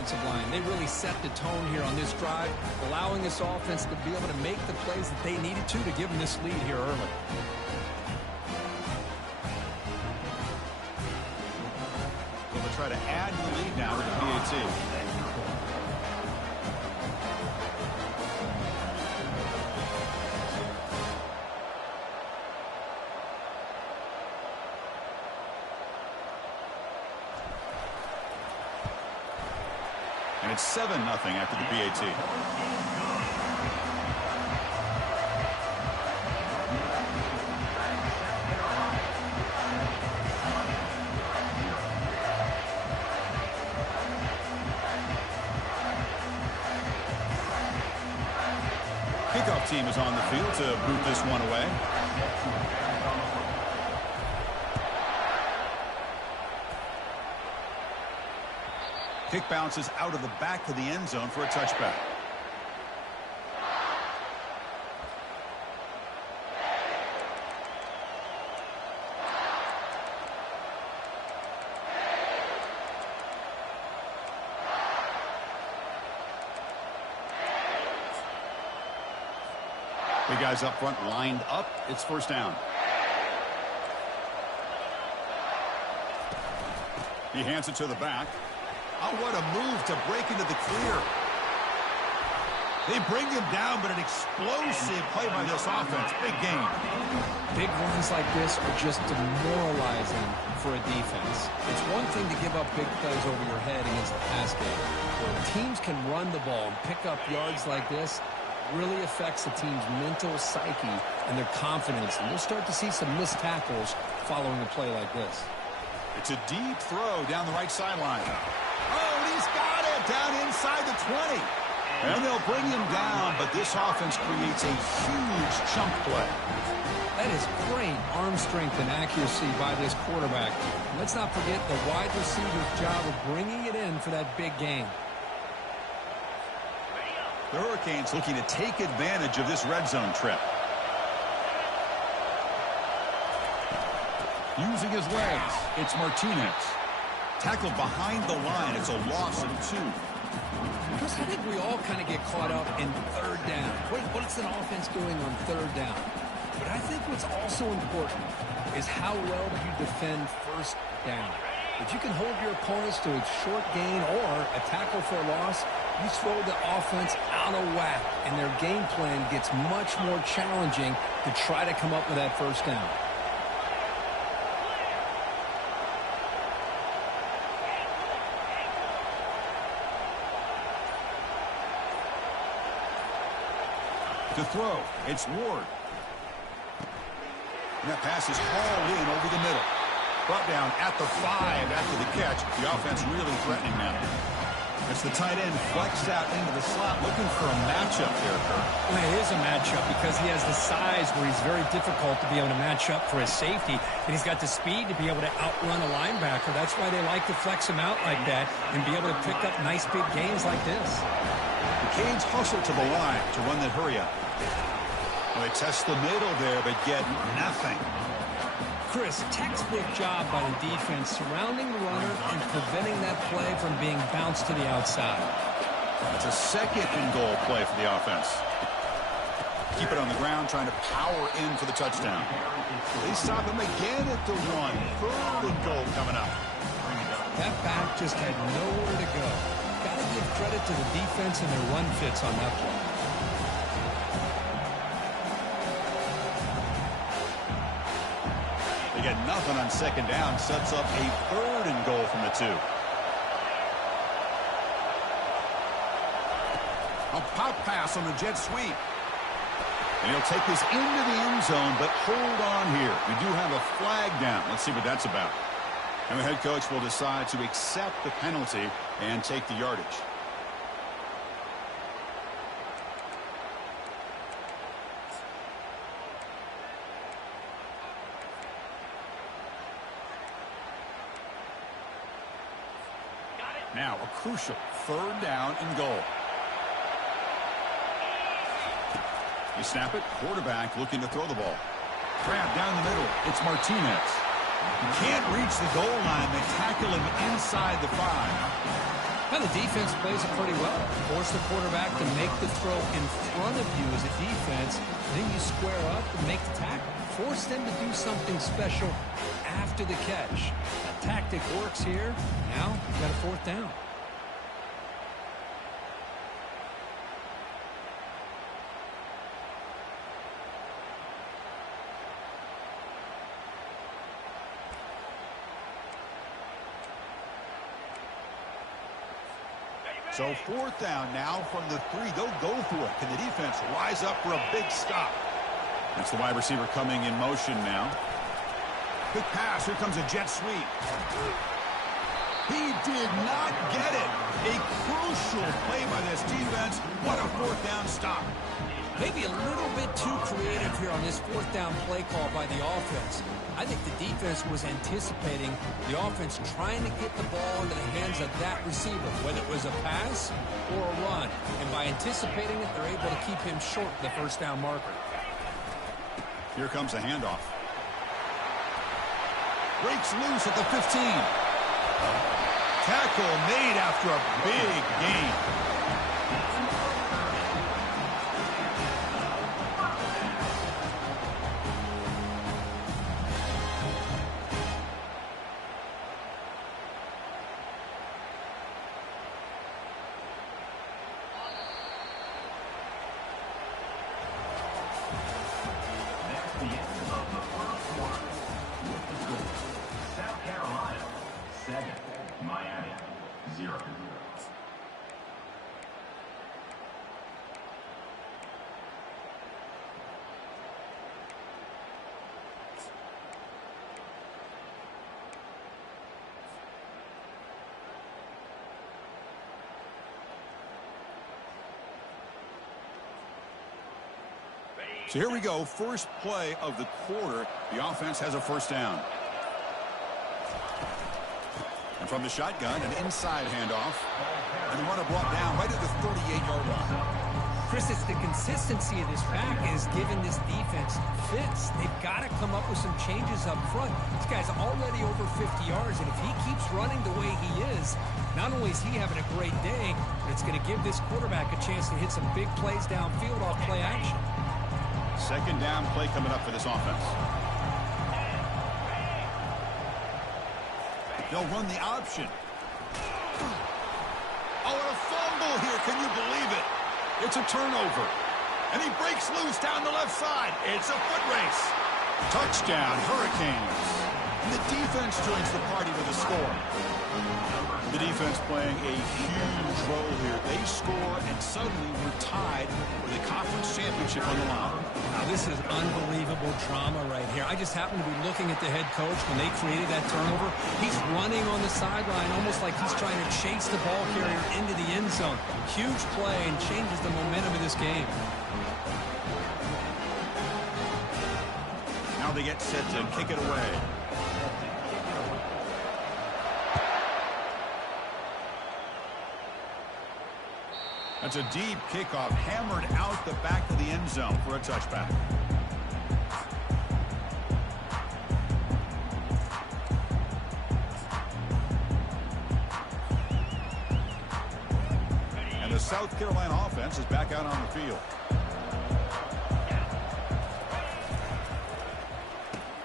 offensive line. They really set the tone here on this drive, allowing this offense to be able to make the plays that they needed to give them this lead here early. Well, they'll try to add to the lead now with the PAT. And it's 7-0 after the PAT. Kickoff team is on the field to boot this one away. Kick bounces out of the back of the end zone for a touchback. The guys up front lined up. It's first down. He hands it to the back. Oh, what a move to break into the clear. They bring him down, but an explosive play by this offense. Big game. Big runs like this are just demoralizing for a defense. It's one thing to give up big plays over your head against the pass game. When teams can run the ball and pick up yards like this, it really affects the team's mental psyche and their confidence. And you'll start to see some missed tackles following a play like this. It's a deep throw down the right sideline. Oh, he's got it down inside the 20. And they'll bring him down, but this offense creates a huge chunk play. That is great arm strength and accuracy by this quarterback. And let's not forget the wide receiver's job of bringing it in for that big game. The Hurricanes looking to take advantage of this red zone trip. Using his legs, it's Martinez. Tackled behind the line. It's a loss of 2. Chris, I think we all kind of get caught up in third down. What's an offense doing on third down? But I think what's also important is how well do you defend first down. If you can hold your opponents to a short gain or a tackle for a loss, you throw the offense out of whack, and their game plan gets much more challenging to try to come up with that first down. To throw, it's Ward. And that pass is hauled in over the middle. Brought down at the 5 after the catch. The offense really threatening now. It's the tight end flexed out into the slot, looking for a matchup there, Kurt. Well, it is a matchup because he has the size where he's very difficult to be able to match up for his safety, and he's got the speed to be able to outrun a linebacker. That's why they like to flex him out like that and be able to pick up nice big gains like this. The Canes hustle to the line to run that hurry up. Well, they test the middle there, but get nothing. Chris, textbook job by the defense surrounding the runner and preventing that play from being bounced to the outside. It's a second and goal play for the offense. Keep it on the ground, trying to power in for the touchdown. They stop him again at the 1. Third and goal coming up. That back just had nowhere to go. Got to give credit to the defense and their run fits on that play. They get nothing on second down. Sets up a third and goal from the 2. A pop pass on the jet sweep. And he'll take this into the end zone, but hold on here. We do have a flag down. Let's see what that's about. And the head coach will decide to accept the penalty and take the yardage. Now a crucial third down and goal. You snap it, quarterback looking to throw the ball. Grab down the middle, it's Martinez. He can't reach the goal line. They tackle him inside the 5. Now Yeah, the defense plays it pretty well. Force the quarterback to make the throw in front of you as a defense. Then you square up and make the tackle. Force them to do something special after the catch. That tactic works here. Now you got a fourth down. So fourth down now from the 3. They'll go for it. Can the defense rise up for a big stop? That's the wide receiver coming in motion now. Quick pass. Here comes a jet sweep. He did not get it. A crucial play by this defense. What a fourth down stop. Maybe a little bit too creative here on this fourth down play call by the offense. I think the defense was anticipating the offense trying to get the ball into the hands of that receiver, whether it was a pass or a run. And by anticipating it, they're able to keep him short of the first down marker. Here comes the handoff. Breaks loose at the 15. Tackle made after a big gain. So here we go, first play of the quarter. The offense has a first down. And from the shotgun, an inside handoff. And the runner brought down right at the 38-yard line. Chris, it's the consistency of this back is giving this defense fits. They've got to come up with some changes up front. This guy's already over 50 yards, and if he keeps running the way he is, not only is he having a great day, but it's going to give this quarterback a chance to hit some big plays downfield off play action. Second down play coming up for this offense. They'll run the option. Oh, and a fumble here. Can you believe it? It's a turnover. And he breaks loose down the left side. It's a foot race. Touchdown, Hurricanes. And the defense joins the party with a score. The defense playing a huge role here. They score, and suddenly we're tied with a conference championship on the line. Now, this is unbelievable drama right here. I just happen to be looking at the head coach when they created that turnover. He's running on the sideline almost like he's trying to chase the ball carrier into the end zone. Huge play and changes the momentum of this game. Now they get set to kick it away. That's a deep kickoff, hammered out the back of the end zone for a touchback. And the South Carolina offense is back out on the field.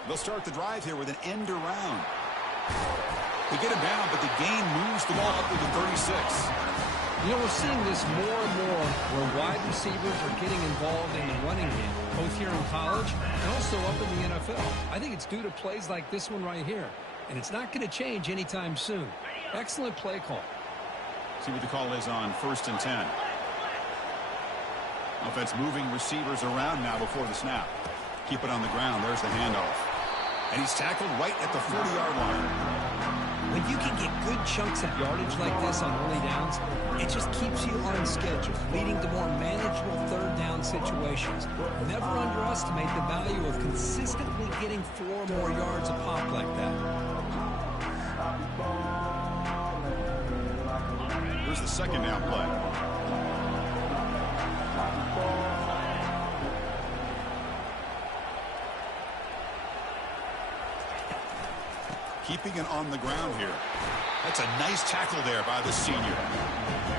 They'll start the drive here with an end around. They get him down, but the gain moves the ball up to the 36. You know, we're seeing this more and more where wide receivers are getting involved in the running game, both here in college and also up in the NFL. I think it's due to plays like this one right here, and it's not going to change anytime soon. Excellent play call. See what the call is on 1st and 10. Offense moving receivers around now before the snap. Keep it on the ground. There's the handoff. And he's tackled right at the 40-yard line. When you can get good chunks of yardage like this on early downs, it just keeps you on schedule, leading to more manageable third down situations. Never underestimate the value of consistently getting 4 more yards a pop like that. Here's the second down play. keeping it on the ground here. That's a nice tackle there by the senior.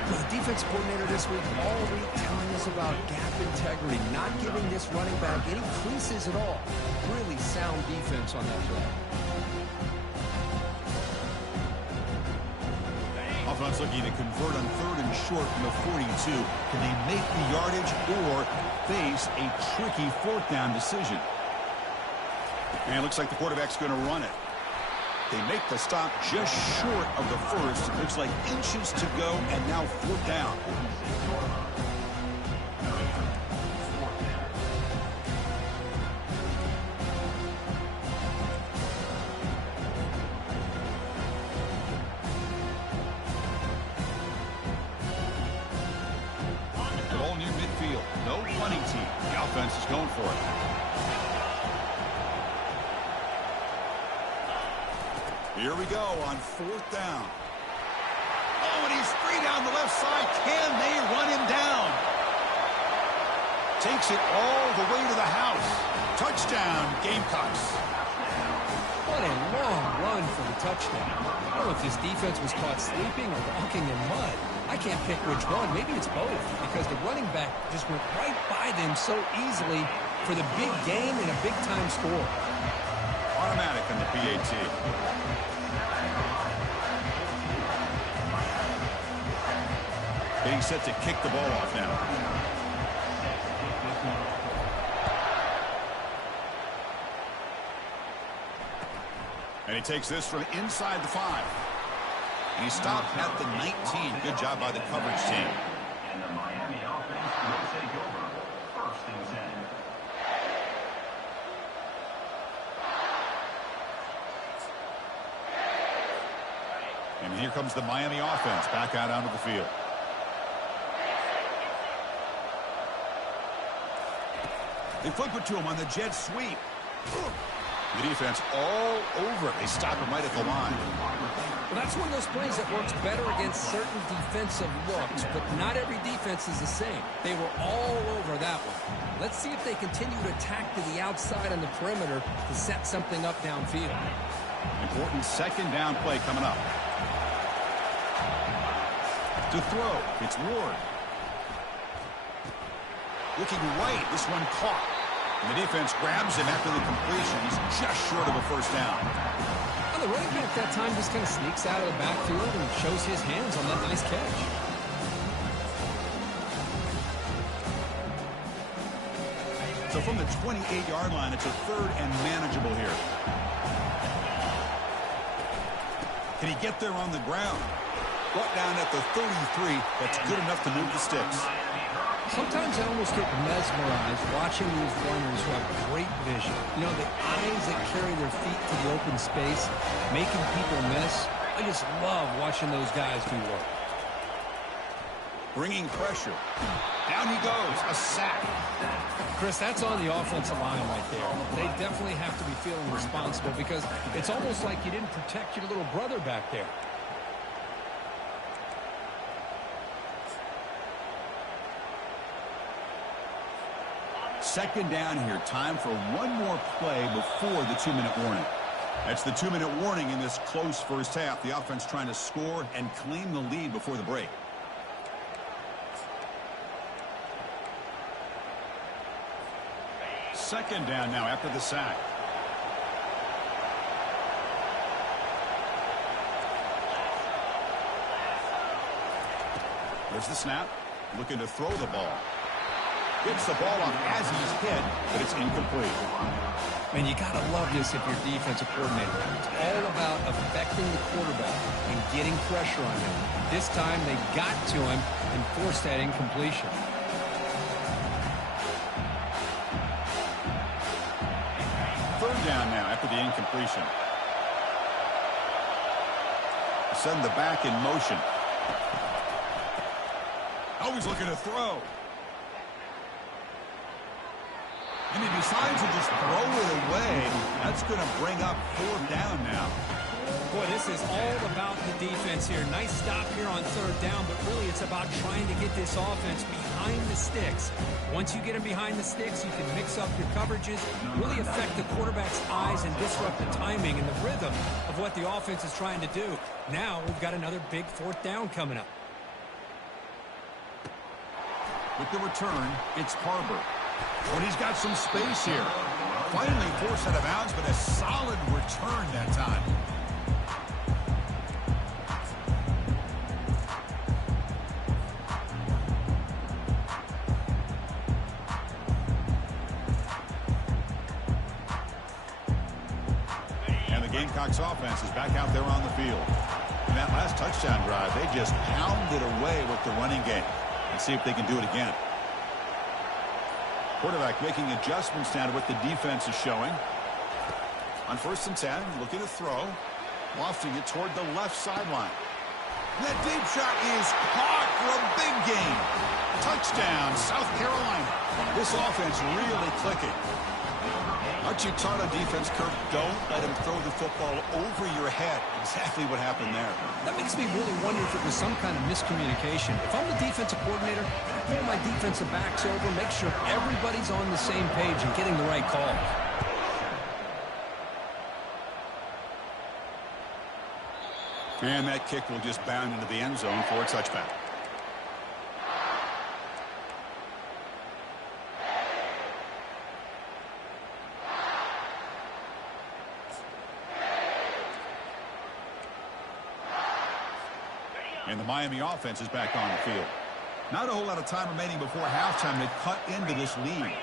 The defense coordinator this week all week telling us about gap integrity, not giving this running back any creases at all. Really sound defense on that play. Offense looking to convert on 3rd and short from the 42. Can they make the yardage or face a tricky 4th down decision? And it looks like the quarterback's going to run it. They make the stop just short of the first. Looks like inches to go, and now 4th down. Ball near midfield. No punting team. The offense is going for it. Here we go on 4th down. Oh, and he's free down the left side. Can they run him down? Takes it all the way to the house. Touchdown, Gamecocks. What a long run for the touchdown. I don't know if this defense was caught sleeping or walking in mud. I can't pick which one. Maybe it's both, because the running back just went right by them so easily for the big gain and a big-time score. Automatic on the PAT. Being set to kick the ball off now. And he takes this from inside the 5. And he stopped at the 19. Good job by the coverage team. And the Miami offense will take over 1st and 10. And here comes the Miami offense back out onto the field. They flip it to him on the jet sweep. The defense all over it. They stop him right at the line. Well, that's one of those plays that works better against certain defensive looks, but not every defense is the same. They were all over that one. Let's see if they continue to attack to the outside on the perimeter to set something up downfield. Important 2nd down play coming up. To throw, it's Ward. Looking right, this one caught. And the defense grabs him after the completion. He's just short of a 1st down. Well, the running back that time just kind of sneaks out of the backfield and shows his hands on that nice catch. So from the 28-yard line, it's a 3rd and manageable here. Can he get there on the ground? Brought down at the 33. That's good enough to move the sticks. Sometimes I almost get mesmerized watching these runners who have great vision. You know, the eyes that carry their feet to the open space, making people miss. I just love watching those guys do work. Bringing pressure. Down he goes. A sack. Chris, that's on the offensive line right there. They definitely have to be feeling responsible because it's almost like you didn't protect your little brother back there. Second down here. Time for one more play before the 2-minute warning. That's the 2-minute warning in this close first half. The offense trying to score and claim the lead before the break. Second down now after the sack. There's the snap. Looking to throw the ball. Gets the ball off as he's hit, but it's incomplete. Man, you got to love this if you're defensive coordinator. It's all about affecting the quarterback and getting pressure on him. This time they got to him and forced that incompletion. Third down now after the incompletion. Send the back in motion. Always looking to throw. And he decides to just throw it away. That's going to bring up 4th down now. Boy, this is all about the defense here. Nice stop here on third down, but really it's about trying to get this offense behind the sticks. Once you get them behind the sticks, you can mix up your coverages, really affect the quarterback's eyes and disrupt the timing and the rhythm of what the offense is trying to do. Now we've got another big fourth down coming up. With the return, it's Harbor. But he's got some space here. Finally forced out of bounds, but a solid return that time. And the Gamecocks offense is back out there on the field. In that last touchdown drive, they just pounded away with the running game. Let's see if they can do it again. Quarterback making adjustments now to what the defense is showing. On 1st and 10, looking to throw. Lofting it toward the left sideline. That deep shot is caught for a big gain. Touchdown, South Carolina. This offense really clicking. Aren't you taught on defense, Kirk? Don't let him throw the football over your head. Exactly what happened there. That makes me really wonder if it was some kind of miscommunication. If I'm the defensive coordinator, I pull my defensive backs over, make sure everybody's on the same page and getting the right call. And that kick will just bound into the end zone for a touchback. And the Miami offense is back on the field. Not a whole lot of time remaining before halftime to cut into this lead.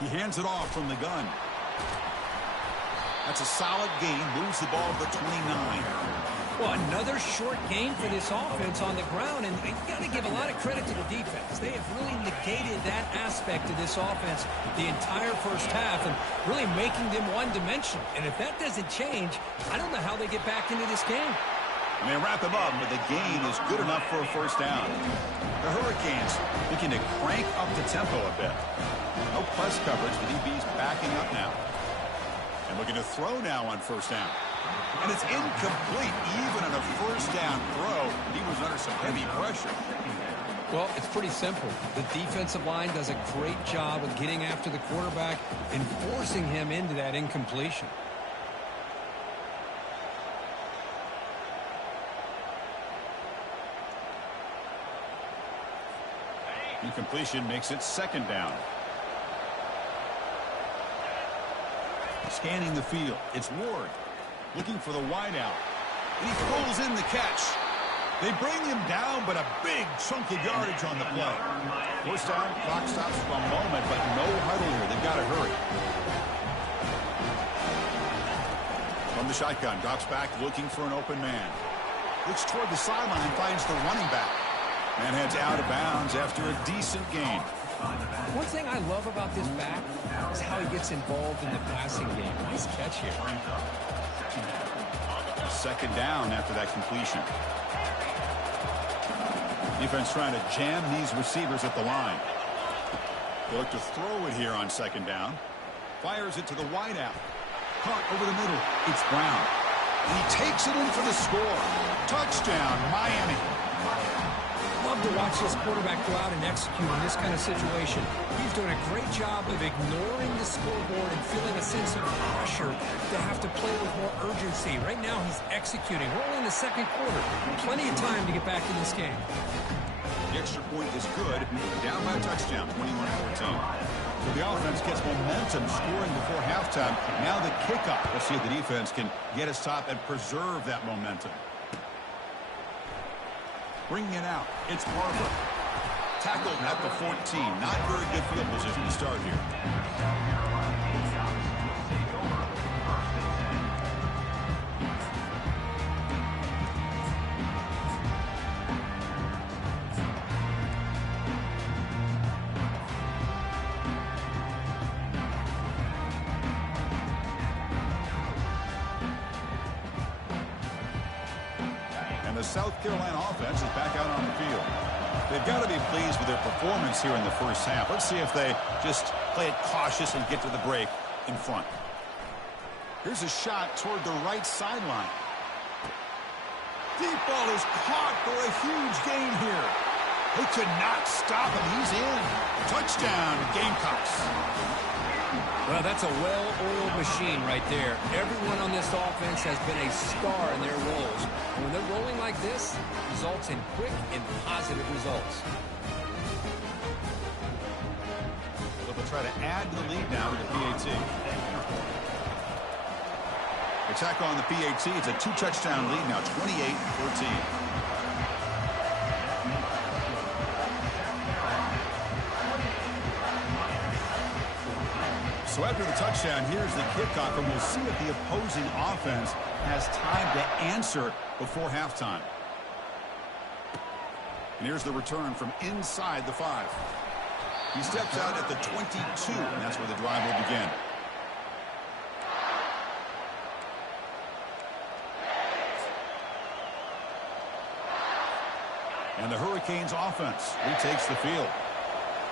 He hands it off from the gun. That's a solid gain. Moves the ball to the 29. Well, another short gain for this offense on the ground, and you got to give a lot of credit to the defense. They have really negated that aspect of this offense the entire first half and really making them one-dimensional. And if that doesn't change, I don't know how they get back into this game. And they wrap him up, but the gain is good enough for a first down. The Hurricanes looking to crank up the tempo a bit. No press coverage. The DB's backing up now. And looking to throw now on first down. And it's incomplete. Even on a first down throw, he was under some heavy pressure. Well, it's pretty simple. The defensive line does a great job of getting after the quarterback and forcing him into that incompletion. Incompletion makes it second down. Scanning the field. It's Ward. Looking for the wideout. And he pulls in the catch. They bring him down, but a big chunk of yardage on the play. First down, clock stops for a moment, but no huddle here. They've got to hurry. From the shotgun, drops back, looking for an open man. Looks toward the sideline, finds the running back. And heads out of bounds after a decent gain. One thing I love about this back is how he gets involved in the passing game. Nice catch here. Second down after that completion. Defense trying to jam these receivers at the line. They look to throw it here on second down. Fires it to the wideout. Caught over the middle. It's Brown. And he takes it in for the score. Touchdown, Miami. Love to watch this quarterback go out and execute in this kind of situation. He's doing a great job of ignoring the scoreboard and feeling a sense of pressure to have to play with more urgency. Right now, he's executing. We're only in the second quarter. Plenty of time to get back in this game. The extra point is good. Down by a touchdown, 21-14. So the offense gets momentum scoring before halftime. Now the kickoff. We'll see if the defense can get us top and preserve that momentum. Bringing it out, it's Harbor. Tackled at the 14. Not very good field position to start here. And the South Carolina offense is back out on the field. They've got to be pleased with their performance here in the first half. Let's see if they just play it cautious and get to the break in front. Here's a shot toward the right sideline. Deep ball is caught for a huge gain here. They could not stop him. He's in. Touchdown, Gamecocks. Well, that's a well-oiled machine right there. Everyone on this offense has been a star in their roles. And when they're rolling like this, results in quick and positive results. They'll try to add to the lead now with the PAT. Attack on the PAT. It's a 2-touchdown lead now, 28-14. So after the touchdown, here's the kickoff, and we'll see if the opposing offense has time to answer before halftime. And here's the return from inside the 5. He steps out at the 22, and that's where the drive will begin. And the Hurricanes offense retakes the field.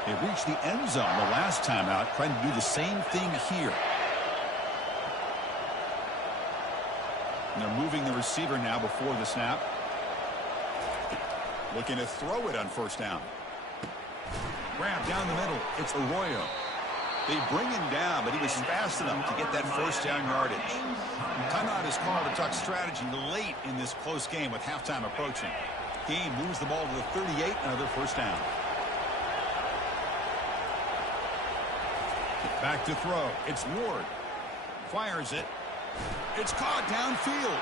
They reached the end zone the last time out, trying to do the same thing here. And they're moving the receiver now before the snap. Looking to throw it on first down. Grab down the middle. It's Arroyo. They bring him down, but he was fast enough to get that first down yardage. Timeout is called to talk strategy late in this close game with halftime approaching. Game moves the ball to the 38, another first down. Back to throw. It's Ward. Fires it. It's caught downfield.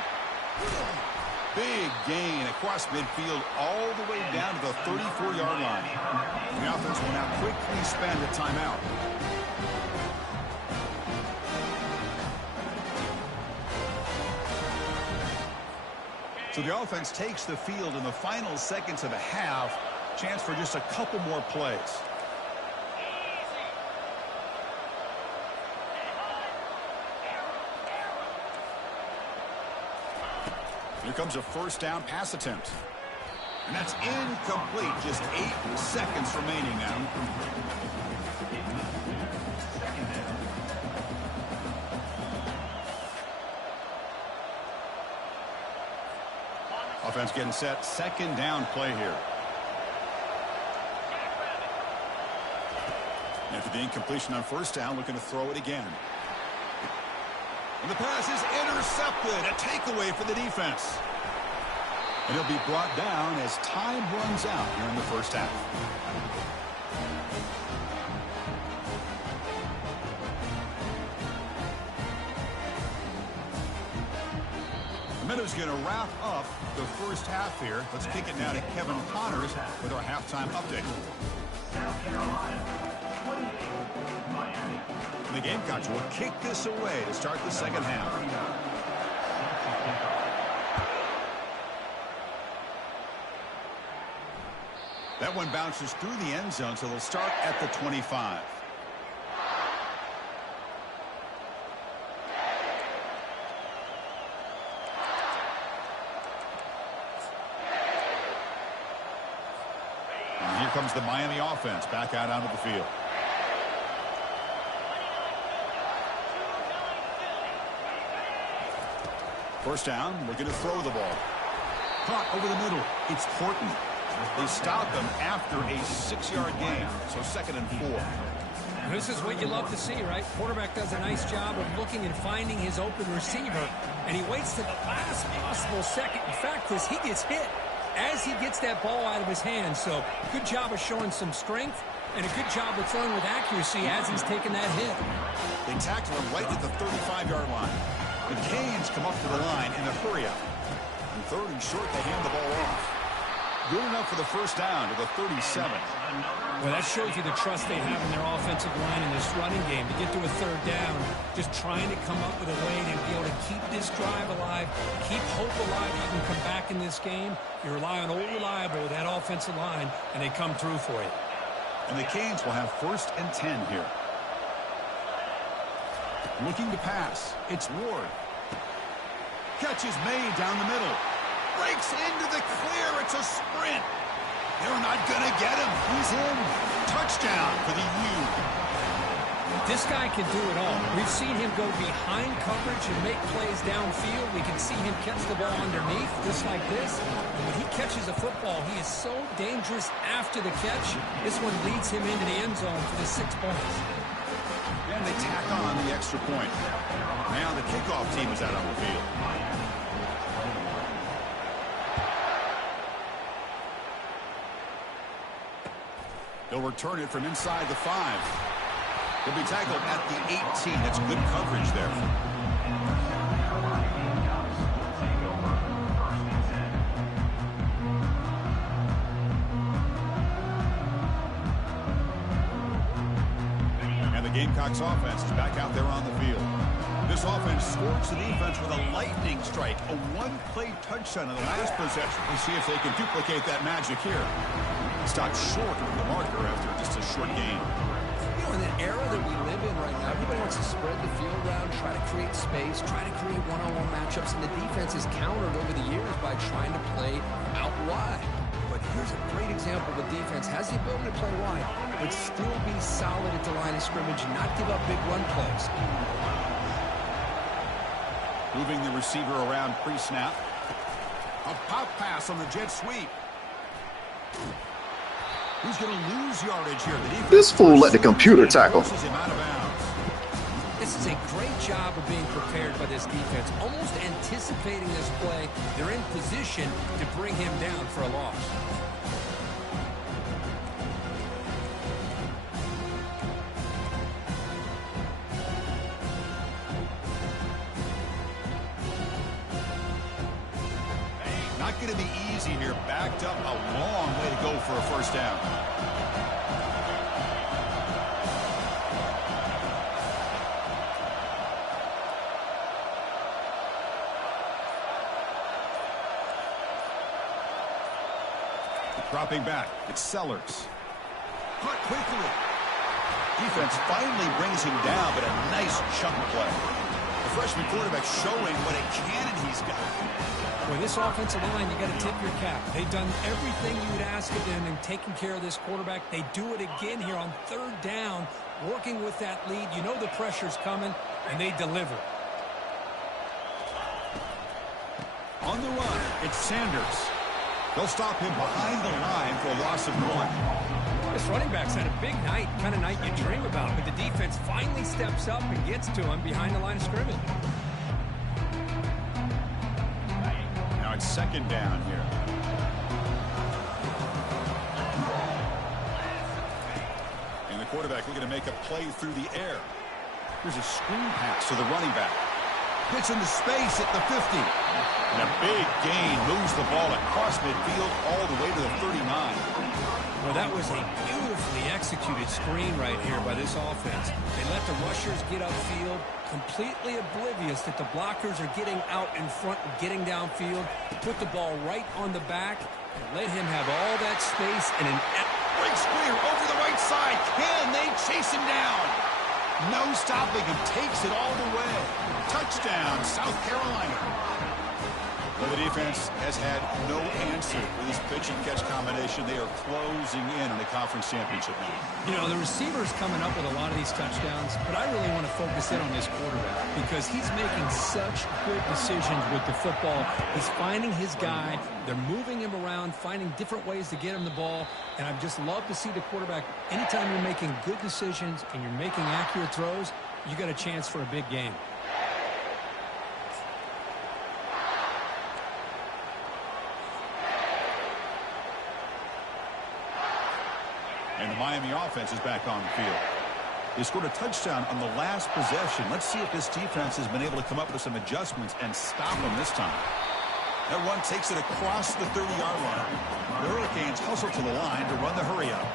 Big gain across midfield all the way down to the 34-yard line. The offense will now quickly spend a timeout. So the offense takes the field in the final seconds of the half. Chance for just a couple more plays. Here comes a first down pass attempt. And that's incomplete. Just 8 seconds remaining now. Offense getting set. Second down play here. After the incompletion on first down, looking to throw it again. And the pass is intercepted. A takeaway for the defense. And he'll be brought down as time runs out here in the first half. The Meadows going to wrap up the first half here. Let's kick it now to Kevin Connors with our halftime update. South Carolina, 28, Miami. The Gamecocks will kick this away to start the second half. That one bounces through the end zone, so they'll start at the 25. And here comes the Miami offense back out onto the field. First down, looking to throw the ball. Caught over the middle. It's Horton. They stop him after a 6-yard gain, so 2nd and 4. This is what you love to see, right? Quarterback does a nice job of looking and finding his open receiver, and he waits to the last possible second. In fact, he gets hit as he gets that ball out of his hands. So good job of showing some strength, and a good job of throwing with accuracy as he's taking that hit. They tackle him right at the 35-yard line. The Canes come up to the line in a hurry-up. And 3rd and short, they hand the ball off. Good enough for the first down to the 37. Well, that shows you the trust they have in their offensive line in this running game to get to a 3rd down, just trying to come up with a way to be able to keep this drive alive, keep hope alive that you can come back in this game. You rely on old reliable, that offensive line, and they come through for you. And the Canes will have 1st and 10 here. Looking to pass. It's Ward. Catch is made down the middle. Breaks into the clear. It's a sprint. They're not going to get him. He's in. Touchdown for the U. This guy can do it all. We've seen him go behind coverage and make plays downfield. We can see him catch the ball underneath, just like this. And when he catches a football, he is so dangerous after the catch. This one leads him into the end zone for the 6 points. And they tack on the extra point. Now the kickoff team is out on the field. They'll return it from inside the 5. He'll be tackled at the 18. That's good coverage there. And the Gamecocks offense is back out there on the field. This offense scorched the defense with a lightning strike, a one-play touchdown in the last possession. We'll see if they can duplicate that magic here. Stopped short of the marker after just a short game. In the era that we live in right now, everybody wants to spread the field around, try to create space, try to create one-on-one matchups, and the defense has countered over the years by trying to play out wide. But here's a great example. The defense has the ability to play wide, but still be solid at the line of scrimmage and not give up big run plays. Moving the receiver around pre-snap. A pop pass on the jet sweep. Who's going to lose yardage here? This fool let the computer tackle. This is a great job of being prepared by this defense. Almost anticipating this play, they're in position to bring him down for a loss. Not going to be easy here. Backed up a long way to go for a first down. Dropping back. It's Sellers. Caught quickly. Defense finally brings him down, but a nice chunk play. The freshman quarterback showing what a cannon he's got. With this offensive line, you got to tip your cap. They've done everything you would ask of them in taking care of this quarterback. They do it again here on 3rd down, working with that lead. You know the pressure's coming, and they deliver. On the run, it's Sanders. They'll stop him behind the line for a loss of 1. This running back's had a big night, kind of night you dream about, but the defense finally steps up and gets to him behind the line of scrimmage. Now it's 2nd down here. And the quarterback looking to make a play through the air. Here's a screen pass to the running back. Gets into space at the 50. And a big gain moves the ball across midfield all the way to the 39. Well, that was a beautifully executed screen right here by this offense. They let the rushers get upfield, completely oblivious that the blockers are getting out in front and getting downfield. Put the ball right on the back and let him have all that space and an Great screen over the right side. Can they chase him down? No stopping him. Takes it all the way. Touchdown, South Carolina. Well, the defense has had no answer for this pitch and catch combination. They are closing in on the conference championship now. You know, the receiver's coming up with a lot of these touchdowns, but I really want to focus in on this quarterback because he's making such good decisions with the football. He's finding his guy. They're moving him around, finding different ways to get him the ball, and I've just love to see the quarterback. Anytime you're making good decisions and you're making accurate throws, you got a chance for a big game. And the Miami offense is back on the field. They scored a touchdown on the last possession. Let's see if this defense has been able to come up with some adjustments and stop them this time. That run takes it across the 30-yard line. The Hurricanes hustle to the line to run the hurry-up.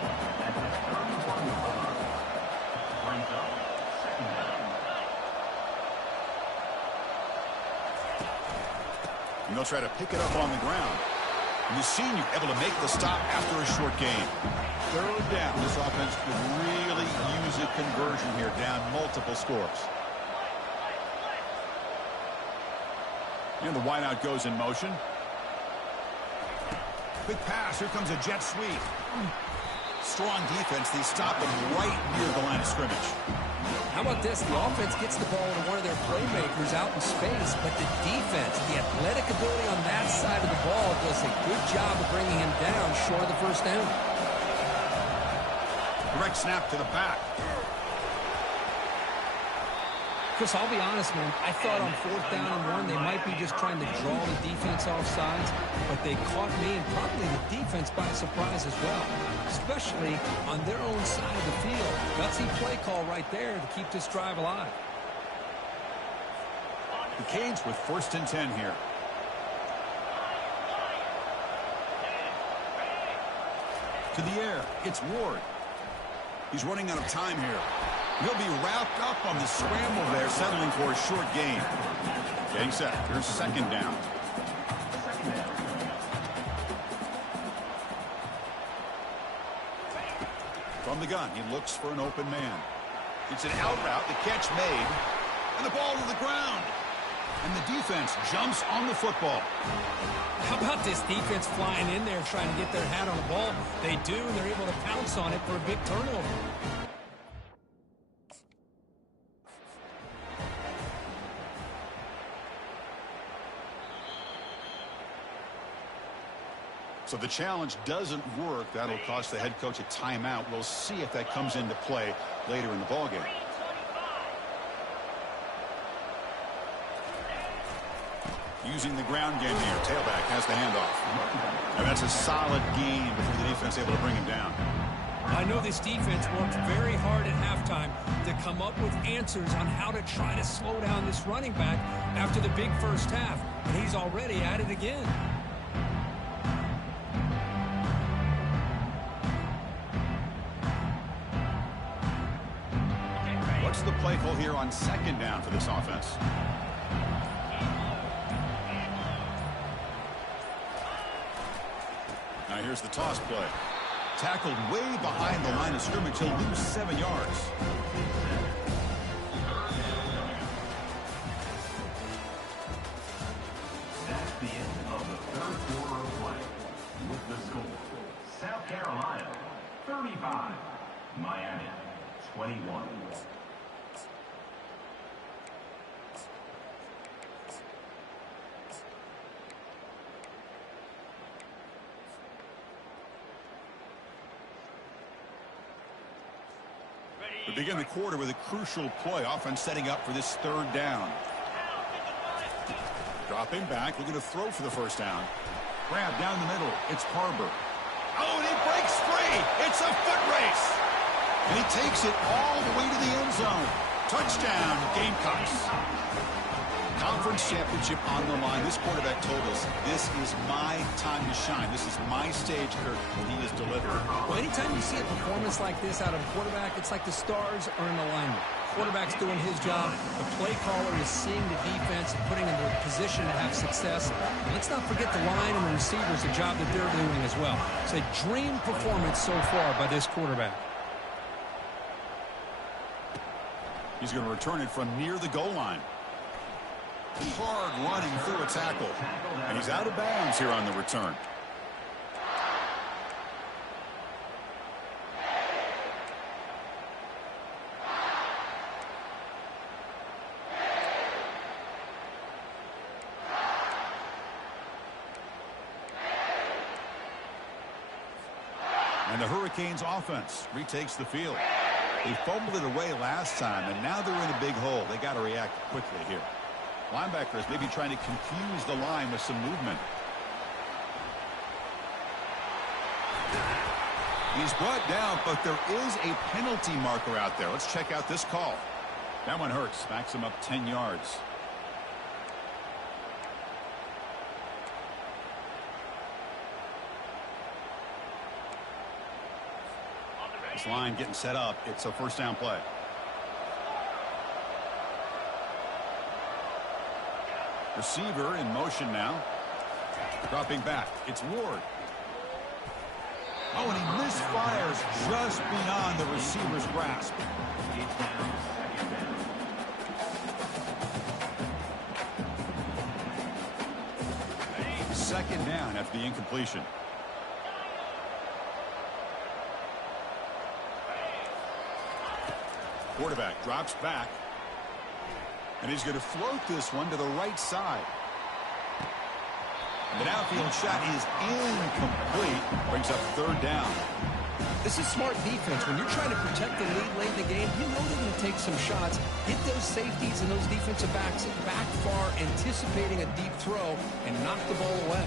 And they'll try to pick it up on the ground. And the senior able to make the stop after a short gain. 3rd down. This offense could really use a conversion here, down multiple scores. And the wideout goes in motion. Big pass. Here comes a jet sweep. Strong defense. They stop them right near the line of scrimmage. How about this? The offense gets the ball to one of their playmakers out in space, but the defense, the athletic ability on that side of the ball does a good job of bringing him down short of the first down. Direct snap to the back. Chris, I'll be honest, man. I thought on 4th down and 1, they might be just trying to draw the defense off sides, but they caught me and probably the defense by surprise as well, especially on their own side of the field. Gutsy play call right there to keep this drive alive. The Canes with 1st and 10 here. To the air, it's Ward. He's running out of time here. He'll be wrapped up on the scramble there, settling for a short gain. Getting set. Here's 2nd down. From the gun, he looks for an open man. It's an out route, the catch made, and the ball to the ground. And the defense jumps on the football. How about this defense flying in there trying to get their hat on the ball? They do, and they're able to pounce on it for a big turnover. So the challenge doesn't work. That'll cost the head coach a timeout. We'll see if that comes into play later in the ballgame. Using the ground game here. Tailback has the handoff. And that's a solid gain before the defense able to bring him down. I know this defense worked very hard at halftime to come up with answers on how to try to slow down this running back after the big first half. And he's already at it again. What's the play call here on 2nd down for this offense? Now here's the toss play. Tackled way behind the line of scrimmage. He'll lose 7 yards. That's the end of the 3rd quarter of play. With the score, South Carolina 35, Miami 21. We begin the quarter with a crucial play. Offense setting up for this 3rd down. Dropping back, looking to throw for the first down. Grab down the middle. It's Harbor. Oh, and he breaks free. It's a foot race. And he takes it all the way to the end zone. Touchdown, Gamecocks. Conference championship on the line. This quarterback told us, this is my time to shine. This is my stage, Kirk, and he is delivered. Well, anytime you see a performance like this out of a quarterback, it's like the stars are in alignment. Quarterback's doing his job. The play caller is seeing the defense and putting them in a position to have success. And let's not forget the line and the receivers, the job that they're doing as well. It's a dream performance so far by this quarterback. He's going to return it from near the goal line. Hard running through a tackle. And he's out of bounds here on the return. And the Hurricanes offense retakes the field. They fumbled it away last time, and now they're in a big hole. They got to react quickly here. Linebackers maybe trying to confuse the line with some movement. He's brought down, but there is a penalty marker out there. Let's check out this call. That one hurts. Backs him up 10 yards. This line getting set up. It's a first down play. Receiver in motion now. Dropping back. It's Ward. Oh, and he misfires just beyond the receiver's grasp. Second down after the incompletion. Quarterback drops back. And he's going to float this one to the right side. The downfield shot is incomplete. Brings up third down. This is smart defense. When you're trying to protect the lead late in the game, you know they're going to take some shots. Get those safeties and those defensive backs back far, anticipating a deep throw, and knock the ball away.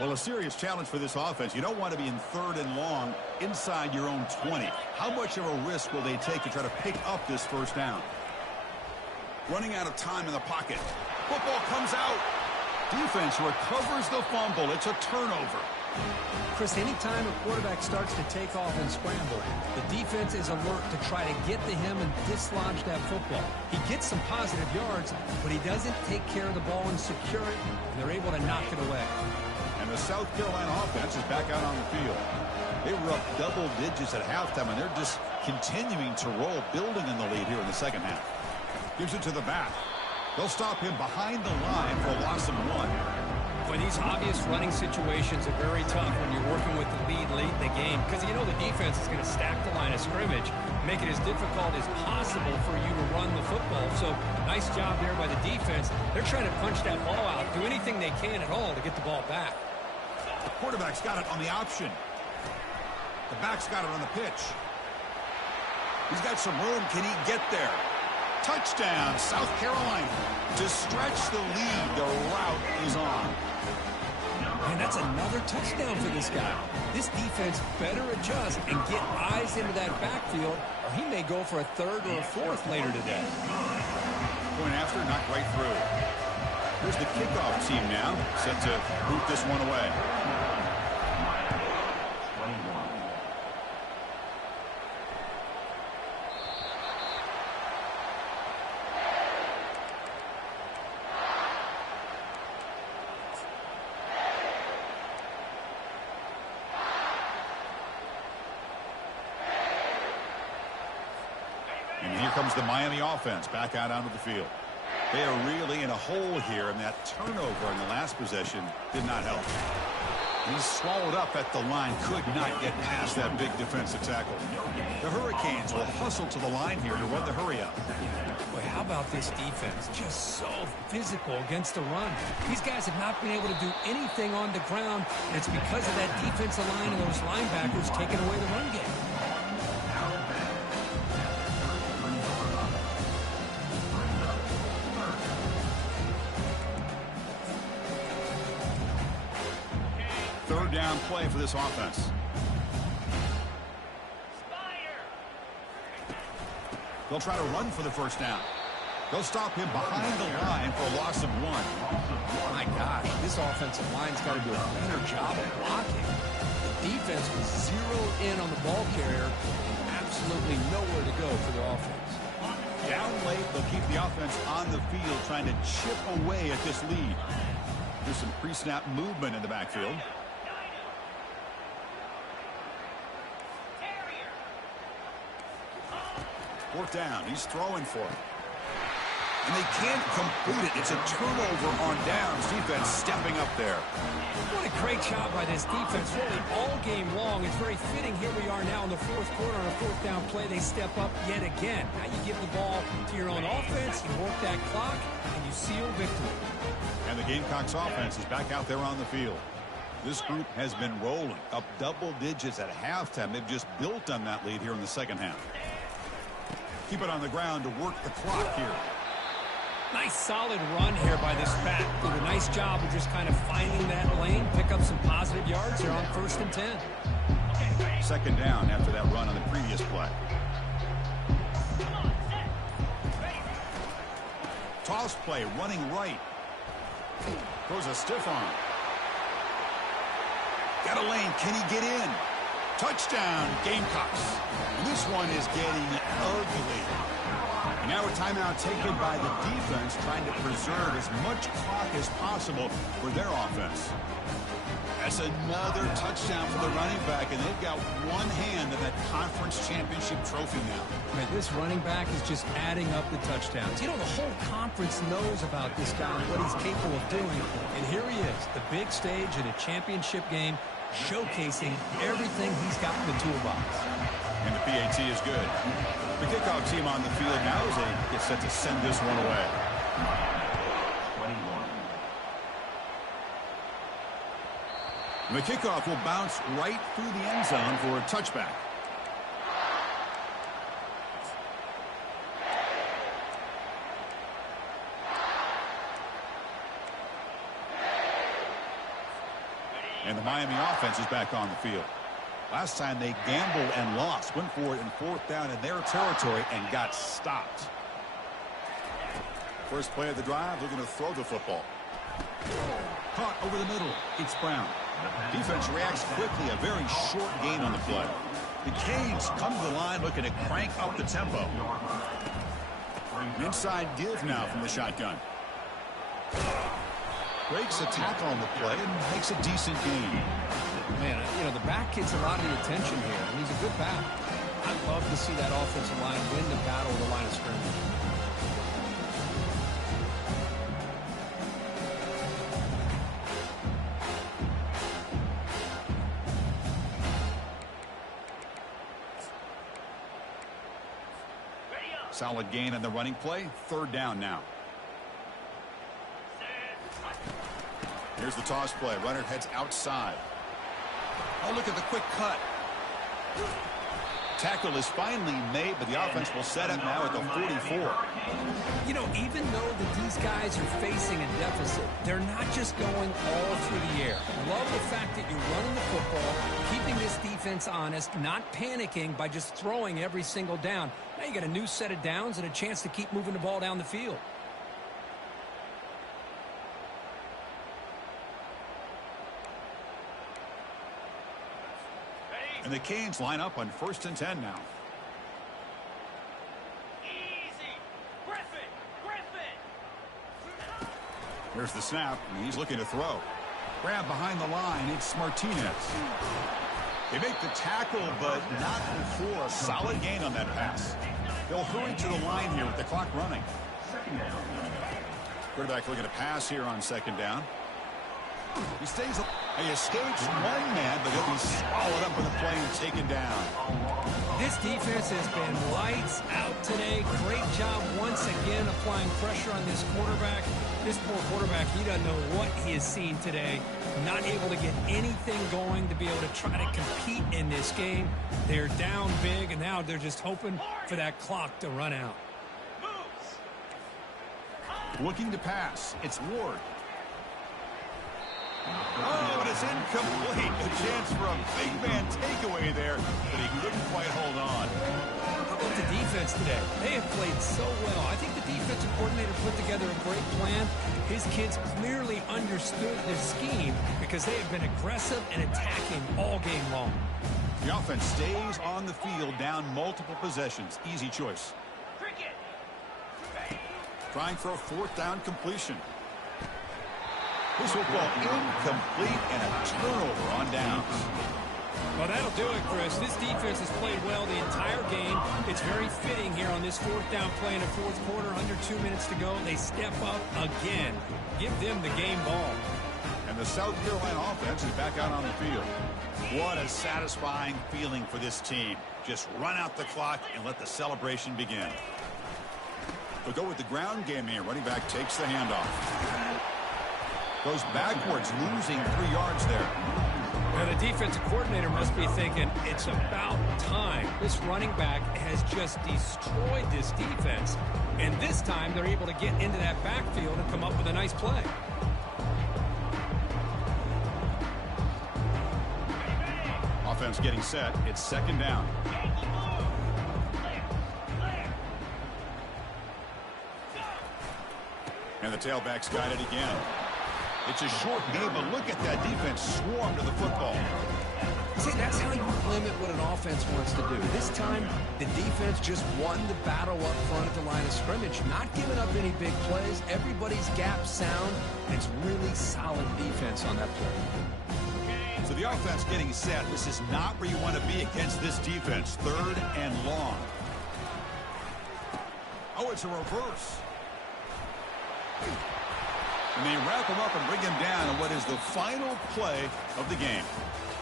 Well, a serious challenge for this offense. You don't want to be in 3rd and long inside your own 20. How much of a risk will they take to try to pick up this first down? Running out of time in the pocket. Football comes out. Defense recovers the fumble. It's a turnover. Chris, anytime a quarterback starts to take off and scramble, the defense is alert to try to get to him and dislodge that football. He gets some positive yards, but he doesn't take care of the ball and secure it, and they're able to knock it away. And the South Carolina offense is back out on the field. They were up double digits at halftime, and they're just continuing to roll, building in the lead here in the second half. Gives it to the back. They'll stop him behind the line for a loss of 1. Boy, these obvious running situations are very tough when you're working with the lead late in the game, because you know the defense is going to stack the line of scrimmage, make it as difficult as possible for you to run the football. So nice job there by the defense. They're trying to punch that ball out, do anything they can at all to get the ball back. The quarterback's got it on the option. The back's got it on the pitch. He's got some room. Can he get there? Touchdown, South Carolina. To stretch the lead, the route is on. And that's another touchdown for this guy. This defense better adjust and get eyes into that backfield, or he may go for a 3rd or a 4th later today. Point after, knocked right through. Here's the kickoff team now, set to boot this one away. And here comes the Miami offense back out onto the field. They are really in a hole here, and that turnover in the last possession did not help. He's swallowed up at the line, could not get past that big defensive tackle. The Hurricanes will hustle to the line here to run the hurry up. Boy, how about this defense? Just so physical against the run. These guys have not been able to do anything on the ground, and it's because of that defensive line and those linebackers taking away the run game. Third down play for this offense. They'll try to run for the first down. They'll stop him behind the line for a loss of 1. My gosh, this offensive line's got to do a better job of blocking. The defense was zeroed in on the ball carrier and absolutely nowhere to go for the offense. Down late, they'll keep the offense on the field trying to chip away at this lead. There's some pre-snap movement in the backfield. Fourth down. He's throwing for it. And they can't complete it. It's a turnover on downs. Defense stepping up there. What a great job by this defense, really all game long. It's very fitting. Here we are now in the 4th quarter on a 4th down play. They step up yet again. Now you give the ball to your own offense, you work that clock, and you seal victory. And the Gamecocks offense is back out there on the field. This group has been rolling up double digits at halftime. They've just built on that lead here in the second half. Keep it on the ground to work the clock here. Nice solid run here by this back. Did a nice job of just kind of finding that lane, pick up some positive yards here on 1st and 10. Second down after that run on the previous play. Toss play, running right. Throws a stiff arm. Got a lane. Can he get in? Touchdown, Gamecocks. And this one is getting ugly. And now Now a timeout taken by the defense, trying to preserve as much clock as possible for their offense. That's another touchdown for the running back, and they've got one hand in that conference championship trophy now. Man, this running back is just adding up the touchdowns. You know, the whole conference knows about this guy and what he's capable of doing. And here he is, the big stage in a championship game, showcasing everything he's got in the toolbox. And the PAT is good. The kickoff team on the field now as they get set to send this one away. 21. And the kickoff will bounce right through the end zone for a touchback. And the Miami offense is back on the field. Last time they gambled and lost, went for it in 4th down in their territory and got stopped. First play of the drive, looking to throw the football. Caught over the middle. It's Brown. Defense reacts quickly. A very short gain on the play. The Canes come to the line looking to crank up the tempo. An inside give now from the shotgun. Breaks a tackle on the play and makes a decent gain. Man, you know, the back gets a lot of the attention here, and he's a good back. I'd love to see that offensive line win the battle of the line of scrimmage. Solid gain on the running play. 3rd down now. Here's the toss play. Runner heads outside. Oh, look at the quick cut. Tackle is finally made, but the offense will set up now at the 44. You know, even though that these guys are facing a deficit, they're not just going all through the air. Love the fact that you're running the football, keeping this defense honest, not panicking by just throwing every single down. Now you got a new set of downs and a chance to keep moving the ball down the field. And the Canes line up on 1st and 10 now. Easy. Griffin. Here's the snap, and he's looking to throw. Grab behind the line, it's Martinez. They make the tackle, but not before a solid gain on that pass. They'll hurry to the line here with the clock running. Quarterback looking to pass here on 2nd down. He escapes one man, but he'll be swallowed up in the play and taken down. This defense has been lights out today. Great job once again applying pressure on this quarterback. This poor quarterback, he doesn't know what he has seen today. Not able to get anything going to be able to try to compete in this game. They're down big, and now they're just hoping for that clock to run out. Looking to pass. It's Ward. Oh, and it's incomplete. A chance for a big man takeaway there, but he couldn't quite hold on. How about the defense today? They have played so well. I think the defensive coordinator put together a great plan. His kids clearly understood the scheme because they have been aggressive and attacking all game long. The offense stays on the field down multiple possessions. Easy choice. Trying for a 4th down completion. This will go incomplete and a turnover on downs. Well, that'll do it, Chris. This defense has played well the entire game. It's very fitting here on this 4th down play in the 4th quarter. Under 2 minutes to go. They step up again. Give them the game ball. And the South Carolina offense is back out on the field. What a satisfying feeling for this team. Just run out the clock and let the celebration begin. They'll go with the ground game here. Running back takes the handoff. Goes backwards, losing 3 yards there. Now, the defensive coordinator must be thinking, it's about time. This running back has just destroyed this defense. And this time, they're able to get into that backfield and come up with a nice play. Offense getting set. It's 2nd down. And the tailback's got it again. It's a short game, but look at that defense swarm to the football. See, that's how you limit what an offense wants to do. This time, the defense just won the battle up front at the line of scrimmage, not giving up any big plays. Everybody's gap sound, and it's really solid defense on that play. So the offense getting set. This is not where you want to be against this defense. 3rd and long. Oh, it's a reverse. And they wrap him up and bring him down in what is the final play of the game.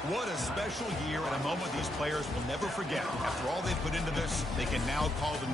What a special year and a moment these players will never forget. After all they put into this, they can now call them